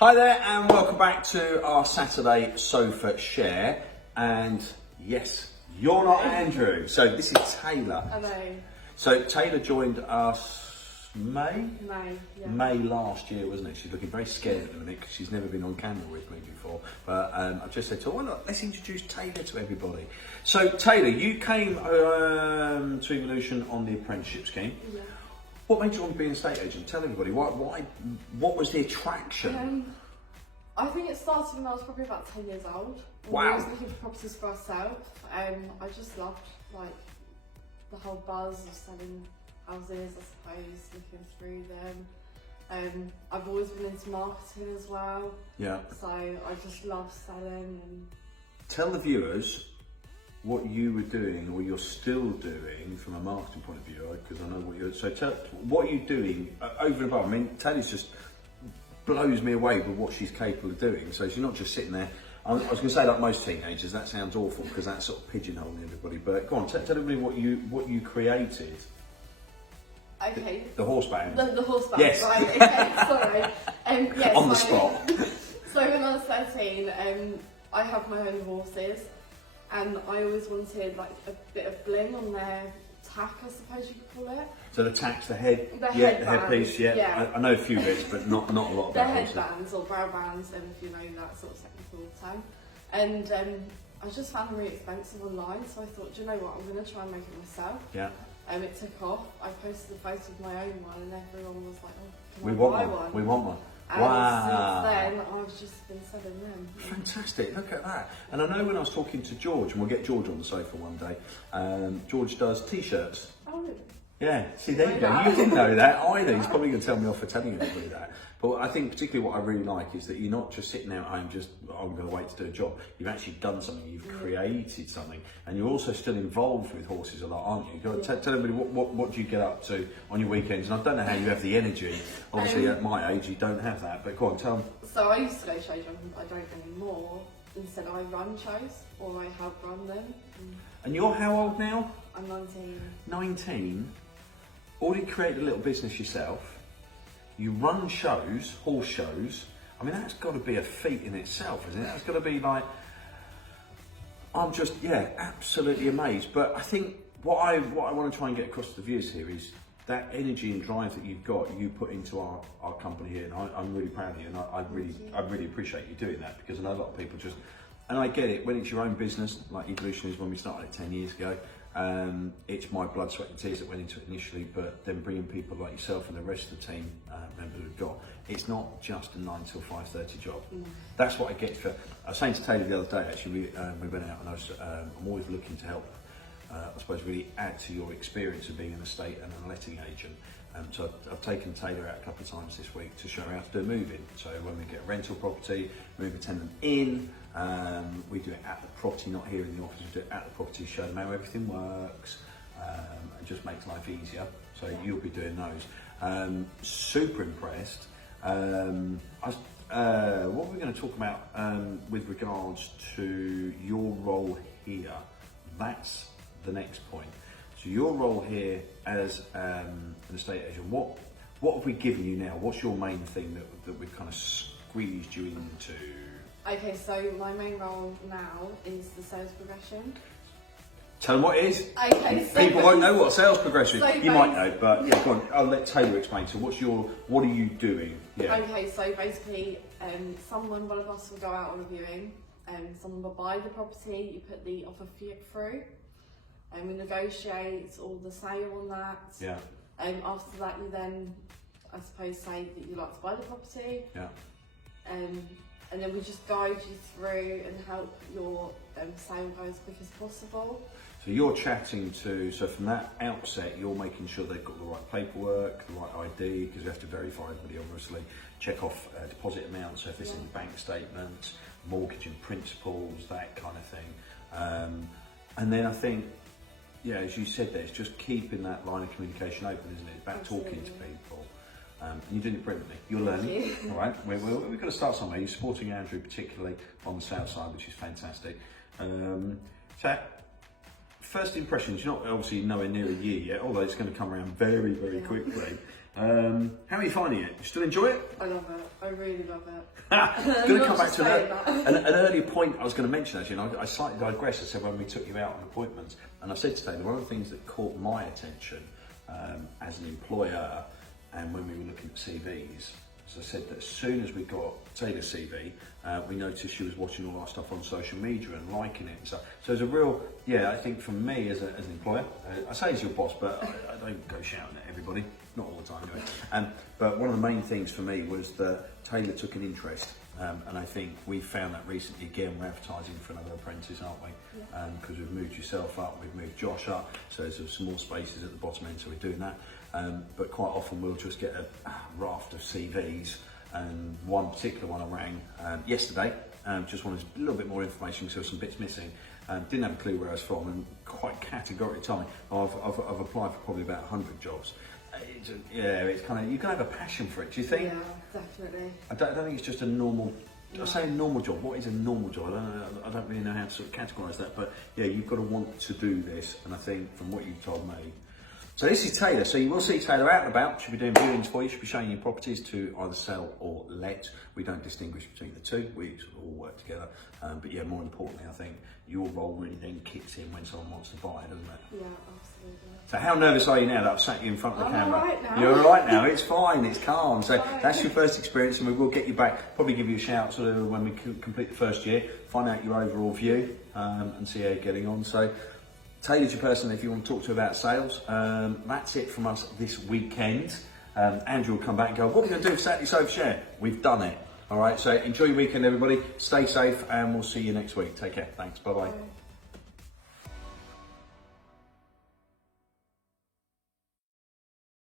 Hi there and welcome back to our Saturday sofa share. And yes, you're not Andrew. So this is Tayla. Hello. So Tayla joined us May, yeah. May last year, wasn't it? She's looking very scared at the minute because she's never been on camera with me before. But I just said to her, well, look, let's introduce Tayla to everybody. So Tayla, you came to Evolution on the apprenticeship scheme. Yeah. What made you want to be an estate agent? Tell everybody, what was the attraction? I think it started when I was probably about 10 years old. Wow. I was looking for properties for ourselves. I just loved like the whole buzz of selling houses, I suppose, looking through them. I've always been into marketing as well. Yeah. So I just love selling. And tell the viewers what you were doing or you're still doing from a marketing point of view, because I know what you're. So tell what are you doing over and above. I mean, Taylor's just blows me away with what she's capable of doing. So she's not just sitting there. I was going to say like most teenagers. That sounds awful because that's sort of pigeonholing everybody. But go on, tell everybody what you created. Okay. The horse band. The horse band. Yes. Right. Okay. Sorry. Yes. On the spot. So when I was 13, I have my own horses. And I always wanted like a bit of bling on their tack, I suppose you could call it. So the tack's the head, the headpiece, yeah. Yeah. I know a few bits, but not a lot about the horses. headbands or brow bands, if you know that sort of technical term. And I just found them really expensive online, so I thought, do you know what, I'm going to try and make it myself. Yeah. It took off. I posted a photo of my own one, and everyone was like, oh, We can I want buy one. one? We want one. And Wow. since then, I've just been selling them. Fantastic, look at that. And I know when I was talking to George, and we'll get George on the sofa one day, George does t-shirts. Oh, really? Yeah, see there you go. You didn't know that either. He's probably going to tell me off for telling everybody that. But I think particularly what I really like is that you're not just sitting out at home just, I'm going to wait to do a job. You've actually done something, you've created something, and you're also still involved with horses a lot, aren't you? Go tell everybody what do you get up to on your weekends? And I don't know how you have the energy. Obviously at my age you don't have that, but go on, tell them. So I used to go show jumping, but I don't anymore. Instead I run shows, or I help run them. And you're how old now? I'm 19. 19. Already created a little business yourself. You run shows, horse shows. I mean, that's got to be a feat in itself, isn't it? That's got to be like, I'm just, absolutely amazed. But I think what I want to try and get across to the viewers here is that energy and drive that you've got, you put into our company here. And I'm really proud of you, and I really appreciate you doing that, because I know a lot of people just, and I get it, when it's your own business, like Evolution is when we started it 10 years ago, it's my blood, sweat and tears that went into it initially, but then bringing people like yourself and the rest of the team members we've got, it's not just a 9 till 5:30 job. That's what I get for. I was saying to Taylor the other day, actually, we went out, and I'm always looking to help, I suppose, really add to your experience of being an estate and a letting agent. So I've taken Taylor out a couple of times this week to show her how to do a move-in. So when we get a rental property, move a tenant in, we do it at the property, not here in the office. We do it at the property, show them how everything works, and just makes life easier. So you'll be doing those. Super impressed. What we're going to talk about with regards to your role here, that's the next point. So your role here as an estate agent, what have we given you now? What's your main thing that we've kind of squeezed you into? Okay, so my main role now is the sales progression. Tell them what it is. Okay, so people won't know what sales progression is. So you might know, but yeah, go on. I'll let Taylor explain. So what are you doing? Yeah. Okay, so basically, one of us will go out on a viewing, someone will buy the property, you put the offer through, and we negotiate all the sale on that. Yeah. After that, you then, I suppose, say that you like to buy the property. Yeah. And then we just guide you through and help your sale go as quick as possible. So you're chatting to, so from that outset, you're making sure they've got the right paperwork, the right ID, because you have to verify everybody, obviously, check off deposit amounts, so if it's in the bank statement, mortgage and principals, that kind of thing. And then I think, yeah, as you said there, it's just keeping that line of communication open, isn't it? It's about Absolutely. talking to people. And you're doing it brilliantly. You're learning. All right, we've got to start somewhere. You're supporting Andrew particularly on the sales side, which is fantastic. So, first impressions, you're not obviously nowhere near a year yet, although it's going to come around very, very quickly. How are you finding it? You still enjoy it? I love it. I really love it. I'm going to come back to that. an earlier point I was going to mention, actually, and I slightly digressed. I said when we took you out on appointments, and I said to Tayla, one of the things that caught my attention as an employer, and when we were looking at CVs, as I said, that as soon as we got Tayla's CV, we noticed she was watching all our stuff on social media and liking it. So there's a real, I think for me as an employer, I say as your boss, but I don't go shouting at everybody, not all the time anyway. But one of the main things for me was that Tayla took an interest, and I think we found that recently again. We're advertising for another apprentice, aren't we? Because we've moved yourself up, we've moved Josh up, so there's some more spaces at the bottom end, so we're doing that. But quite often we'll just get a raft of CVs, and one particular one I rang yesterday, just wanted a little bit more information, so some bits missing. Didn't have a clue where I was from, and quite categorically told me, I've applied for probably about 100 jobs. It's kind of, you can have a passion for it, do you think? Yeah, definitely. I don't think it's just a normal, I say a normal job. What is a normal job? I don't really know how to sort of categorise that, but yeah, you've got to want to do this, and I think from what you've told me. So this is Tayla. So you will see Tayla out and about. She'll be doing viewings for you. She'll be showing you properties to either sell or let. We don't distinguish between the two. We sort of all work together. But yeah, more importantly, I think your role really then kicks in when someone wants to buy, doesn't it? Yeah, absolutely. So how nervous are you now that I've sat you in front of the camera? I'm all right now. You're all right now. It's fine. It's calm. So that's your first experience, and we will get you back. Probably give you a shout sort of when we complete the first year. Find out your overall view and see how you're getting on. So Tayla's your person if you want to talk to about sales. That's it from us this weekend. Andrew will come back and go, what are we going to do for Saturday Sofa Share? We've done it. All right, so enjoy your weekend, everybody. Stay safe, and we'll see you next week. Take care. Thanks. Bye-bye. Bye.